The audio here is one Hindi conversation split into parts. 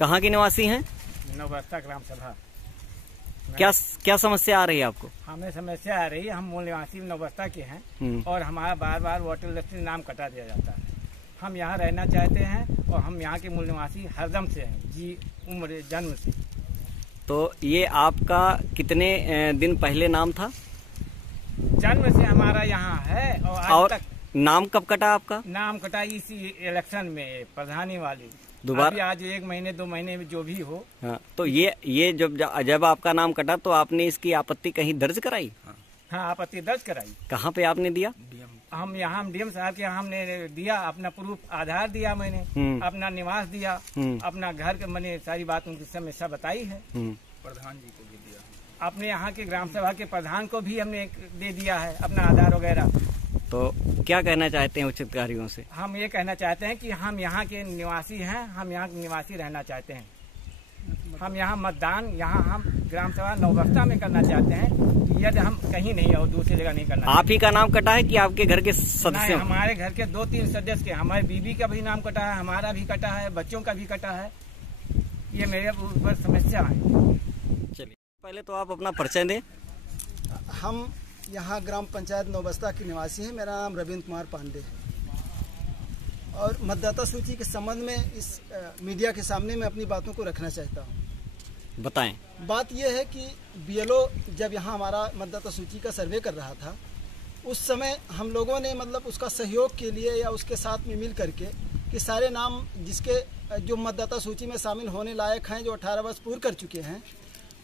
कहाँ के निवासी हैं? नवबस्ता ग्राम सभा। क्या समस्या आ रही है आपको? हमें समस्या आ रही है, हम मूल निवासी नवबस्ता के हैं और हमारा बार बार वोटर लिस्ट में नाम कटा दिया जाता है। हम यहाँ रहना चाहते हैं और हम यहाँ के मूल निवासी हरदम से हैं, जी उम्र जन्म से। तो ये आपका कितने दिन पहले नाम था? जन्म से हमारा यहाँ है और आज तक। नाम कब कटा आपका? नाम कटा इसी इलेक्शन में, प्रधानी वाली दोबारा। आज 1 महीने 2 महीने में जो भी हो। हाँ, तो ये जब आपका नाम कटा तो आपने इसकी आपत्ति कहीं दर्ज कराई? हाँ, आपत्ति दर्ज कराई। कहाँ पे आपने दिया? हम यहाँ डीएम साहब के यहाँ हमने दिया, अपना प्रूफ आधार दिया, मैंने अपना निवास दिया, अपना घर के मैंने सारी बात उनकी समस्या बताई है। प्रधान जी को भी दिया, अपने यहाँ के ग्राम सभा के प्रधान को भी हमने दे दिया है अपना आधार वगैरह। तो क्या कहना चाहते हैं उच्च अधिकारियों से? हम ये कहना चाहते हैं कि हम यहाँ के निवासी हैं, हम यहाँ के निवासी रहना चाहते हैं। हम यहाँ मतदान यहाँ हम ग्राम सभा नवबस्ता में करना चाहते हैं, यदि हम कहीं नहीं और दूसरी जगह नहीं करना। आप ही का नाम कटा है कि आपके घर के सदस्य? हमारे घर के 2-3 सदस्य के, हमारे बीबी का भी नाम कटा है, हमारा भी कटा है, बच्चों का भी कटा है। ये मेरे ऊपर समस्या है। चलिए, पहले तो आप अपना परिचय दें। हम यहाँ ग्राम पंचायत नवबस्ता के निवासी हैं। मेरा नाम रविंद्र कुमार पांडे है और मतदाता सूची के संबंध में इस मीडिया के सामने मैं अपनी बातों को रखना चाहता हूँ। बताएं। बात यह है कि बीएलओ जब यहाँ हमारा मतदाता सूची का सर्वे कर रहा था, उस समय हम लोगों ने मतलब उसका सहयोग के लिए या उसके साथ में मिल करके कि सारे नाम जिसके जो मतदाता सूची में शामिल होने लायक हैं, जो 18 वर्ष पूर्ण कर चुके हैं,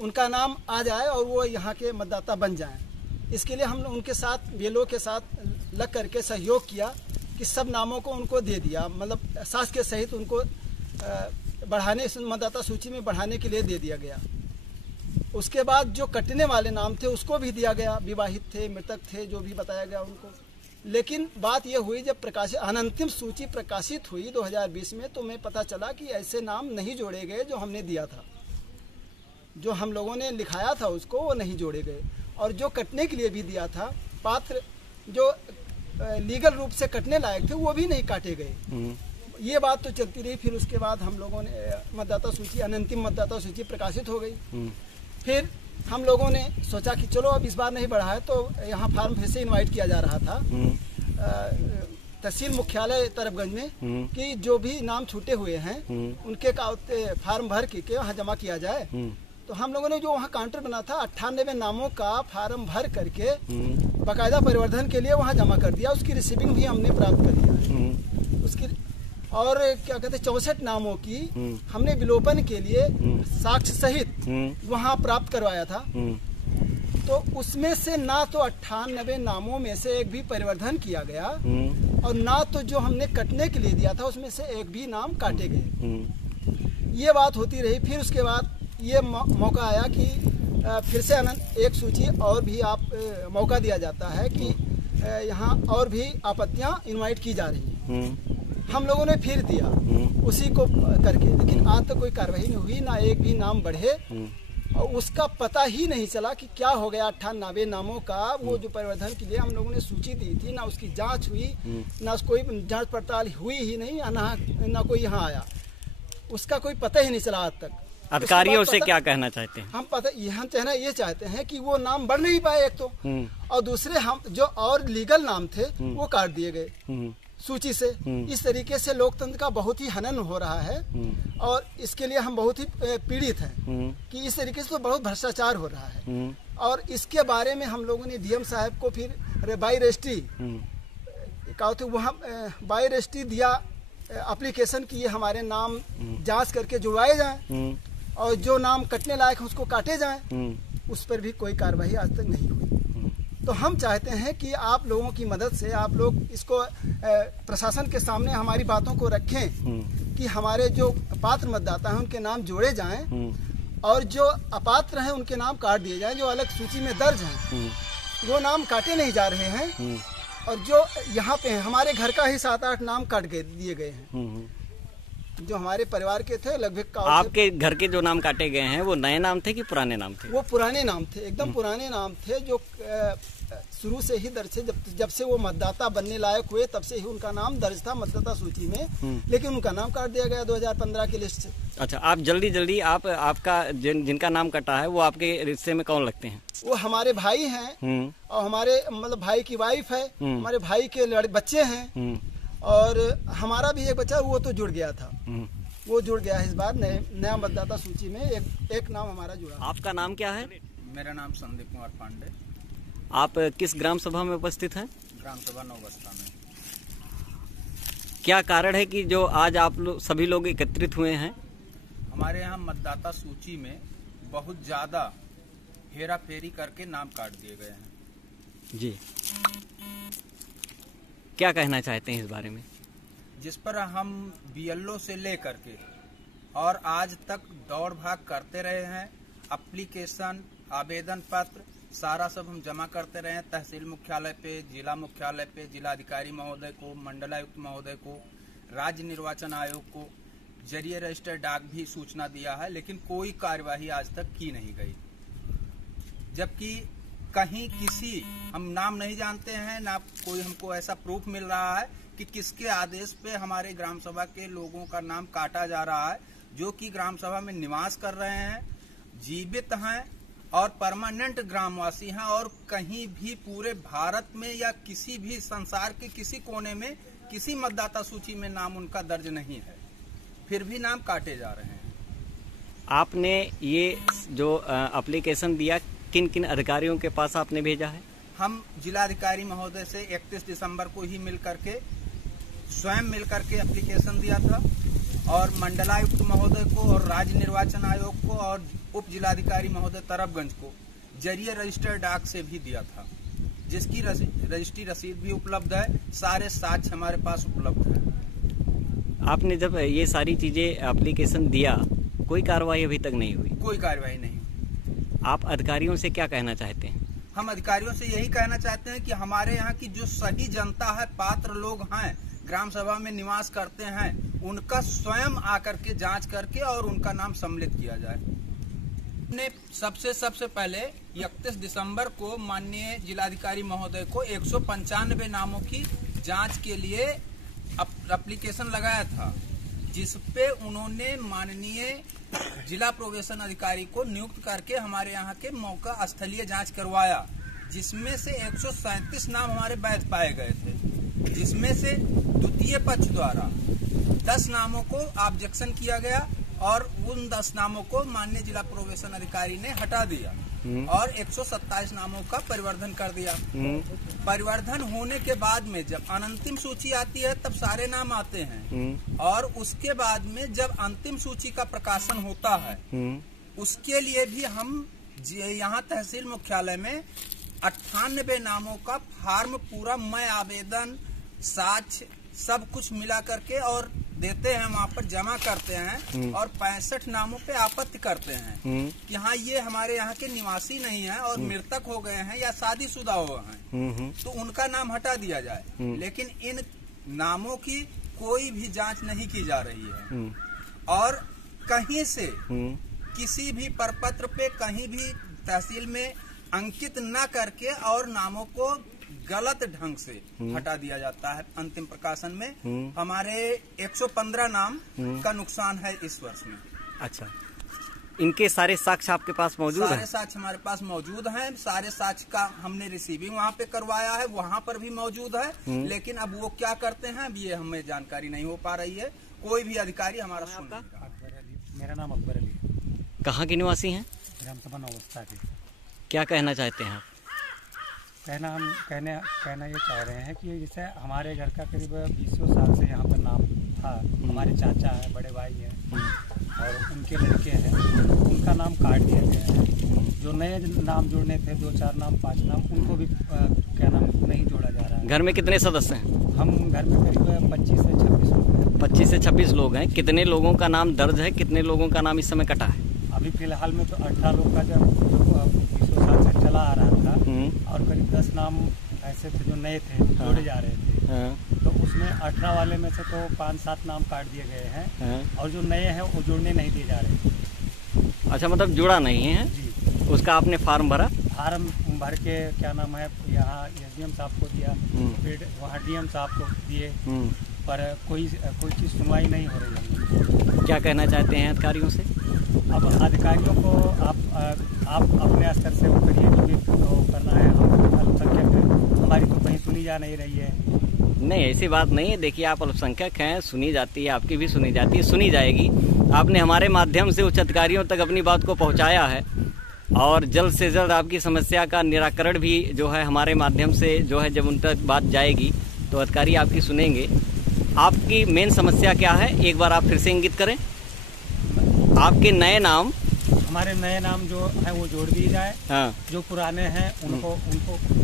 उनका नाम आ जाए और वो यहाँ के मतदाता बन जाएं। इसके लिए हम उनके साथ बीएलओ के साथ लग करके सहयोग किया कि सब नामों को उनको दे दिया, मतलब सास के सहित उनको बढ़ाने, मतदाता सूची में बढ़ाने के लिए दे दिया गया। उसके बाद जो कटने वाले नाम थे उसको भी दिया गया, विवाहित थे, मृतक थे, जो भी बताया गया उनको। लेकिन बात यह हुई जब अनंतिम सूची प्रकाशित हुई 2020 में, तो मैं पता चला कि ऐसे नाम नहीं जोड़े गए जो हमने दिया था, जो हम लोगों ने लिखाया था उसको वो नहीं जोड़े गए। और जो कटने के लिए भी दिया था, पात्र जो लीगल रूप से कटने लायक थे वो भी नहीं काटे गए। ये बात तो चलती रही। फिर उसके बाद हम लोगों ने मतदाता सूची, अनंतिम मतदाता सूची प्रकाशित हो गई। फिर हम लोगों ने सोचा कि चलो अब इस बार नहीं बढ़ा है, तो यहाँ फार्म फिर से इनवाइट किया जा रहा था तहसील मुख्यालय तरफगंज में कि जो भी नाम छूटे हुए हैं उनके फार्म भर के वहाँ जमा किया जाए। तो हम लोगों ने जो वहाँ काउंटर बना था 98 नामों का फार्म भर करके बाकायदा परिवर्धन के लिए वहाँ जमा कर दिया। उसकी रिसीविंग भी हमने प्राप्त कर लिया है उसकी। और क्या कहते हैं 64 नामों की हमने विलोपन के लिए साक्ष्य सहित वहाँ प्राप्त करवाया था। तो उसमें से ना तो 98 नामों में से एक भी परिवर्धन किया गया और ना तो जो हमने कटने के लिए दिया था उसमें से एक भी नाम काटे गए। ये बात होती रही। फिर उसके बाद ये मौका आया कि फिर से एक सूची और भी आप मौका दिया जाता है कि यहाँ और भी आपत्तियाँ इनवाइट की जा रही हैं। हम लोगों ने फिर दिया उसी को करके, लेकिन आज तक कोई कार्रवाई नहीं हुई, ना एक भी नाम बढ़े और उसका पता ही नहीं चला कि क्या हो गया। 98 नामों का वो जो परिवर्धन के लिए हम लोगों ने सूची दी थी, ना उसकी जांच हुई, ना कोई जांच पड़ताल हुई ही नहीं, ना कोई यहाँ आया, उसका कोई पता ही नहीं चला आज तक। अधिकारियों से क्या कहना चाहते हैं? हम कहना ये चाहते हैं कि वो नाम बढ़ नहीं पाए एक तो, और दूसरे हम जो और लीगल नाम थे वो काट दिए गए सूची से। इस तरीके से लोकतंत्र का बहुत ही हनन हो रहा है और इसके लिए हम बहुत ही पीड़ित हैं कि इस तरीके से तो बहुत भ्रष्टाचार हो रहा है। और इसके बारे में हम लोगों ने डीएम साहब को फिर बाई रजिस्ट्री कहा थे, वहाँ बाई रजिस्ट्री दिया एप्लीकेशन की ये हमारे नाम जांच करके जुड़वाए जाएं और जो नाम कटने लायक है उसको काटे जाएं। उस पर भी कोई कार्रवाई आज तक नहीं हुई। तो हम चाहते हैं कि आप लोगों की मदद से आप लोग इसको प्रशासन के सामने हमारी बातों को रखें कि हमारे जो पात्र मतदाता हैं उनके नाम जोड़े जाएं और जो अपात्र हैं उनके नाम काट दिए जाएं। जो अलग सूची में दर्ज हैं वो नाम काटे नहीं जा रहे हैं और जो यहाँ पे हैं हमारे घर का ही 7-8 नाम काट दिए गए हैं। जो हमारे परिवार के थे लगभग आपके घर के जो नाम काटे गए हैं वो नए नाम थे कि पुराने नाम थे? वो पुराने नाम थे, एकदम पुराने नाम थे, जो शुरू से ही दर्ज थे। जब से वो मतदाता बनने लायक हुए तब से ही उनका नाम दर्ज था मतदाता सूची में, लेकिन उनका नाम काट दिया गया 2015 की लिस्ट से। अच्छा, आप जल्दी आपका जिनका नाम कटा है वो आपके रिश्ते में कौन लगते हैं? वो हमारे भाई हैं और हमारे मतलब भाई की वाइफ है, हमारे भाई के बच्चे हैं, और हमारा भी एक बच्चा वो तो जुड़ गया था, वो जुड़ गया है इस बार नया मतदाता सूची में एक नाम हमारा जुड़ा। आपका नाम क्या है? मेरा नाम संदीप कुमार पांडे। आप किस ग्राम सभा में उपस्थित हैं? ग्राम सभा नौबस्ता में। क्या कारण है कि जो आज आप सभी लोग एकत्रित हुए हैं? हमारे यहाँ मतदाता सूची में बहुत ज्यादा हेरा फेरी करके नाम काट दिए गए हैं। जी, क्या कहना चाहते हैं इस बारे में? जिस पर हम BLO से लेकर के और आज तक दौड़ भाग करते रहे हैं, एप्लीकेशन, आवेदन पत्र सारा सब हम जमा करते रहे हैं तहसील मुख्यालय पे, जिला मुख्यालय पे, जिलाधिकारी महोदय को, मंडलायुक्त महोदय को, राज्य निर्वाचन आयोग को, जरिए रजिस्टर डाक भी सूचना दिया है, लेकिन कोई कार्यवाही आज तक की नहीं गई। जबकि कहीं किसी हम नाम नहीं जानते हैं, ना कोई हमको ऐसा प्रूफ मिल रहा है कि किसके आदेश पे हमारे ग्राम सभा के लोगों का नाम काटा जा रहा है, जो कि ग्राम सभा में निवास कर रहे हैं, जीवित हैं और परमानेंट ग्रामवासी हैं, और कहीं भी पूरे भारत में या किसी भी संसार के किसी कोने में किसी मतदाता सूची में नाम उनका दर्ज नहीं है, फिर भी नाम काटे जा रहे हैं। आपने ये जो एप्लीकेशन दिया किन किन अधिकारियों के पास आपने भेजा है? हम जिलाधिकारी महोदय से 31 दिसंबर को ही स्वयं मिल करके एप्लीकेशन दिया था, और मंडलायुक्त महोदय को और राज्य निर्वाचन आयोग को और उप जिलाधिकारी महोदय तरफगंज को जरिए रजिस्टर डाक से भी दिया था, जिसकी रजिस्ट्री रसीद भी उपलब्ध है, सारे साक्ष्य हमारे पास उपलब्ध है। आपने जब ये सारी चीजें एप्लीकेशन दिया, कोई कार्रवाई अभी तक नहीं हुई? कोई कार्रवाई नहीं। आप अधिकारियों से क्या कहना चाहते हैं? हम अधिकारियों से यही कहना चाहते हैं कि हमारे यहाँ की जो सही जनता है, पात्र लोग हैं, ग्राम सभा में निवास करते हैं, उनका स्वयं आकर के जांच करके और उनका नाम सम्मिलित किया जाए। हमने सबसे पहले 31 दिसंबर को माननीय जिलाधिकारी महोदय को 195 नामों की जांच के लिए एप्लीकेशन लगाया था, जिसपे उन्होंने माननीय जिला प्रोबेशन अधिकारी को नियुक्त करके हमारे यहाँ के मौका स्थलीय जांच करवाया, जिसमें से 137 नाम हमारे वैध पाए गए थे, जिसमें से द्वितीय पक्ष द्वारा 10 नामों को ऑब्जेक्शन किया गया और उन 10 नामों को माननीय जिला प्रोबेशन अधिकारी ने हटा दिया और 127 नामों का परिवर्धन कर दिया। परिवर्धन होने के बाद में जब अंतिम सूची आती है तब सारे नाम आते हैं, और उसके बाद में जब अंतिम सूची का प्रकाशन होता है उसके लिए भी हम यहाँ तहसील मुख्यालय में 98 नामों का फार्म पूरा मैं आवेदन साक्ष्य सब कुछ मिला करके और देते हैं, वहाँ पर जमा करते हैं, और 65 नामों पे आपत्ति करते हैं कि हाँ ये हमारे यहाँ के निवासी नहीं है और मृतक हो गए हैं या शादीशुदा हो गए हैं, तो उनका नाम हटा दिया जाए। लेकिन इन नामों की कोई भी जांच नहीं की जा रही है, और कहीं से किसी भी प्रपत्र पे कहीं भी तहसील में अंकित न करके और नामों को गलत ढंग से हटा दिया जाता है। अंतिम प्रकाशन में हमारे 115 नाम का नुकसान है इस वर्ष में। अच्छा, इनके सारे साक्ष्य आपके पास मौजूद हैं? सारे साक्ष्य हमारे पास मौजूद हैं। सारे साक्ष्य का हमने रिसीविंग वहाँ पे करवाया है, वहाँ पर भी मौजूद है, लेकिन अब वो क्या करते हैं ये हमें जानकारी नहीं हो पा रही है। कोई भी अधिकारी हमारा सुन नहीं रहा। मेरा नाम अकबर अली। कहाँ के निवासी हैं? ग्राम सभा नौबस्ता के। क्या कहना चाहते हैं आप? कहना ये चाह रहे हैं कि जैसे हमारे घर का करीब 20 साल से यहाँ पर नाम था, हमारे चाचा हैं, बड़े भाई हैं और उनके लड़के हैं, उनका नाम काट दिया गया है। जो नए नाम जोड़ने थे 2-4 नाम 5 नाम, उनको भी क्या नाम नहीं जोड़ा जा रहा है। घर में कितने सदस्य हैं? हम घर में करीब 25 से 26 लोग हैं। 25 से 26 लोग हैं। कितने लोगों का नाम दर्ज है, कितने लोगों का नाम इस समय कटा है? अभी फिलहाल में तो 18 लोग का जब 20 साल से चला आ रहा था, और करीब 10 नाम ऐसे थे जो नए थे, जोड़े जा रहे थे, तो उसमें 18 वाले में से तो 5-7 नाम काट दिए गए हैं हाँ। और जो नए हैं वो जुड़ने नहीं दिए जा रहे। अच्छा, मतलब जुड़ा नहीं है जी, उसका आपने फार्म भरा? फार्म भर के क्या नाम है यहाँ एसडीएम साहब को दिया, फिर वहाँ डीएम साहब को दिए, पर कोई चीज़ सुनवाई नहीं हो रही है। क्या कहना चाहते हैं अधिकारियों से? अब अधिकारियों को आप अपने स्तर से वो करिए, जो भी वो करना है। हम अल्पसंख्यक हैं, हमारी तो कहीं सुनी जा नहीं रही है। नहीं, ऐसी बात नहीं है। देखिए, आप अल्पसंख्यक हैं, सुनी जाती है, आपकी भी सुनी जाती है, सुनी जाएगी। आपने हमारे माध्यम से उच्च अधिकारियों तक अपनी बात को पहुंचाया है और जल्द से जल्द आपकी समस्या का निराकरण भी जो है हमारे माध्यम से जो है, जब उन तक बात जाएगी तो अधिकारी आपकी सुनेंगे। आपकी मेन समस्या क्या है, एक बार आप फिर से इंगित करें। आपके नए नाम, हमारे नए नाम जो है वो जोड़ दिए जाए। हाँ, जो पुराने हैं उनको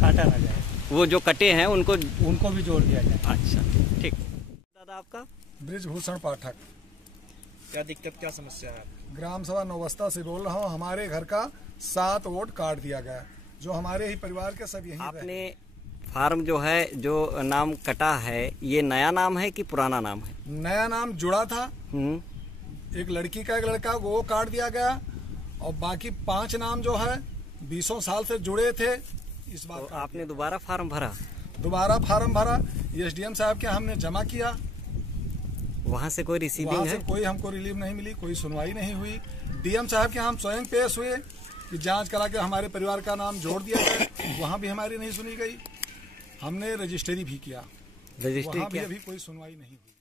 काटा ना जाए, वो जो कटे हैं उनको भी जोड़ दिया जाए। अच्छा, ठीक। दादा, आपका? ब्रिजभूषण पाठक, क्या दिक्कत, क्या समस्या है? ग्राम सभा नौबस्ता से बोल रहा हूँ। हमारे घर का 7 वोट काट दिया गया, जो हमारे ही परिवार के सब यहीं आपने फार्म जो है, जो नाम कटा है, ये नया नाम है कि पुराना नाम है? नया नाम जुड़ा था, एक लड़की का एक लड़का, वो काट दिया गया, और बाकी 5 नाम जो है 20 साल से जुड़े थे। इस बार तो आपने दोबारा फार्म भरा? दोबारा फार्म भरा, एसडीएम साहब के हमने जमा किया। वहाँ से कोई रिसीविंग है? कोई हमको रिलीफ नहीं मिली, कोई सुनवाई नहीं हुई। डीएम साहब के हम स्वयं पेश हुए कि जांच करा के हमारे परिवार का नाम जोड़ दिया जाए, वहाँ भी हमारी नहीं सुनी गई। हमने रजिस्ट्री भी किया, रजिस्ट्री वहाँ भी किया? अभी कोई सुनवाई नहीं हुई।